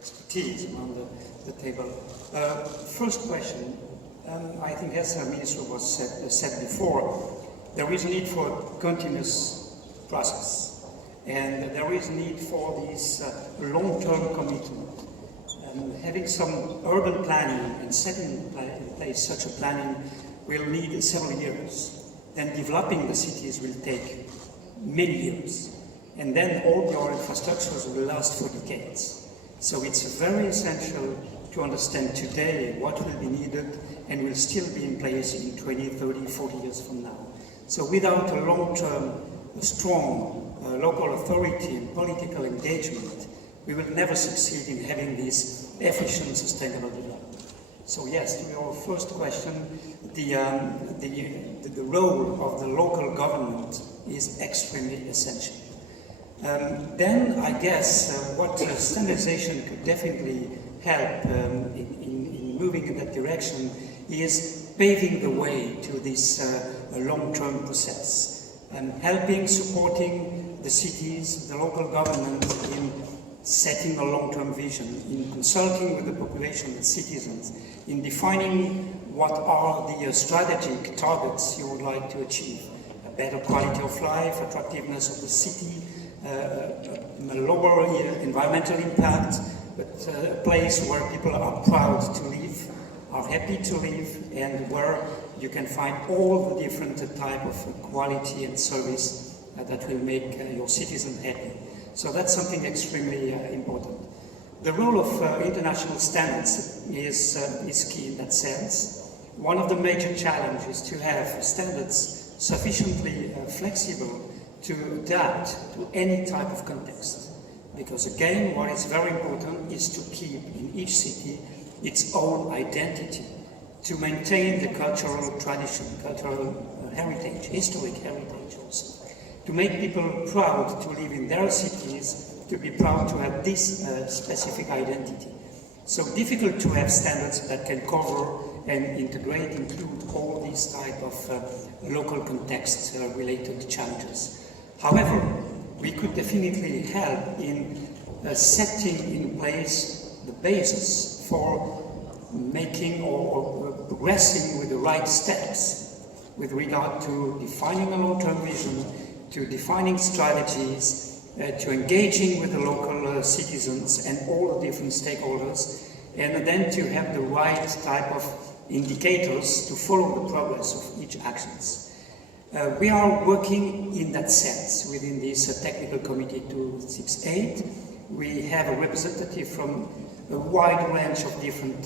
expertise around the table. First question, I think as the Minister was said before, there is a need for a continuous process, and there is a need for this long-term commitment. Having some urban planning and setting in place such a planning will need several years. Then developing the cities will take many years. And then all your infrastructures will last for decades. So it's very essential to understand today what will be needed and will still be in place in 20, 30, 40 years from now. So without a long-term, strong local authority and political engagement, we will never succeed in having this efficient, sustainable development. So yes, to your first question, the role of the local government is extremely essential. Then I guess what standardization could definitely help in moving in that direction is paving the way to this long-term process, and helping, supporting the cities, the local government in setting a long-term vision, in consulting with the population, the citizens, in defining what are the strategic targets you would like to achieve. A better quality of life, attractiveness of the city, a lower environmental impact, but a place where people are proud to live, are happy to live, and where you can find all the different type of quality and service that will make your citizens happy. So that's something extremely important. The role of international standards is key in that sense. One of the major challenges is to have standards sufficiently flexible to adapt to any type of context. Because again, what is very important is to keep in each city its own identity, to maintain the cultural tradition, cultural heritage, historic heritage also. To make people proud to live in their cities, to be proud to have this specific identity. So difficult to have standards that can cover and integrate, include all these type of local context related challenges. However, we could definitely help in setting in place the basis for making or progressing with the right steps with regard to defining a long-term vision, to defining strategies, to engaging with the local citizens and all the different stakeholders, and then to have the right type of indicators to follow the progress of each actions. We are working in that sense within this technical committee 268. We have a representative from a wide range of different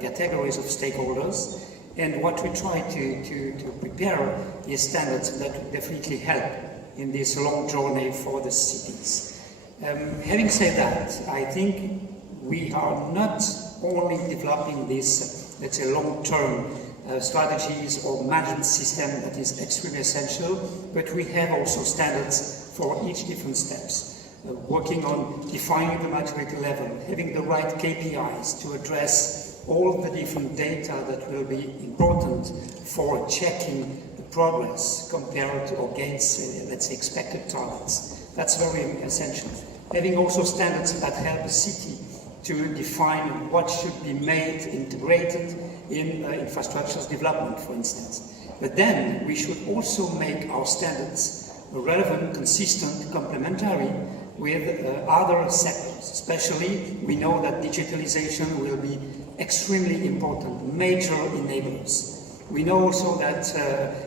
categories of stakeholders, and what we try to prepare is standards that will definitely help in this long journey for the cities. Having said that, I think we are not only developing this, let's say, long-term strategies or management system that is extremely essential, but we have also standards for each different steps. Working on defining the maturity level, having the right KPIs to address all the different data that will be important for checking the progress compared to or against, let's say, expected targets. That's very essential. Having also standards that help the city to define what should be made, integrated in infrastructures development, for instance. But then we should also make our standards relevant, consistent, complementary with other sectors. Especially, we know that digitalization will be extremely important, major enablers. We know also that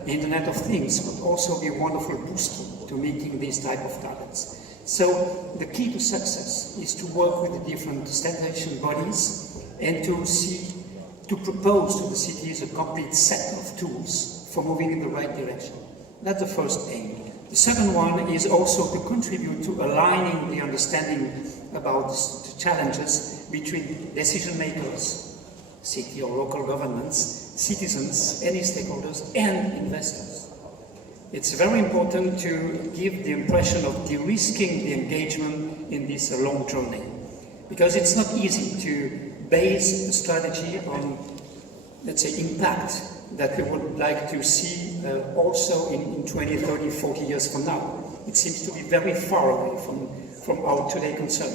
the Internet of Things could also be a wonderful booster to meeting these type of targets. So the key to success is to work with the different standardization bodies and to propose to the cities a complete set of tools for moving in the right direction. That's the first aim. The second one is also to contribute to aligning the understanding about the challenges between decision makers, city or local governments, citizens, any stakeholders, and investors. It's very important to give the impression of de-risking the engagement in this long journey, because it's not easy to base a strategy on, let's say, impact that we would like to see also in 20, 30, 40 years from now. It seems to be very far away from our today concern.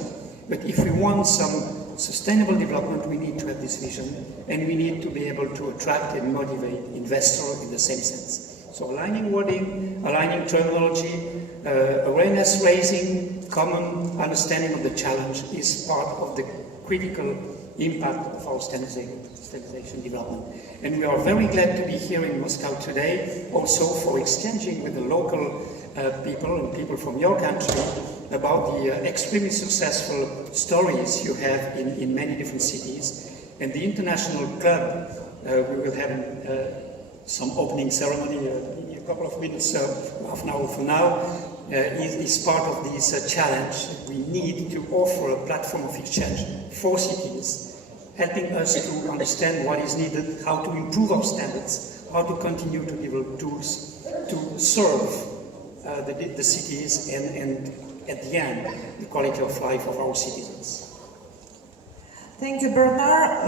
But if we want some sustainable development, we need to have this vision, and we need to be able to attract and motivate investors in the same sense. So aligning wording, aligning terminology, awareness raising, common understanding of the challenge is part of the critical impact of our standardization development. And we are very glad to be here in Moscow today, also for exchanging with the local people and people from your country about the extremely successful stories you have in many different cities. And the international club, we will have some opening ceremony in a couple of minutes, half an hour from now, is part of this challenge. We need to offer a platform of exchange for cities, helping us to understand what is needed, how to improve our standards, how to continue to develop tools to serve the cities and at the end, the quality of life of our citizens. Thank you, Bernard.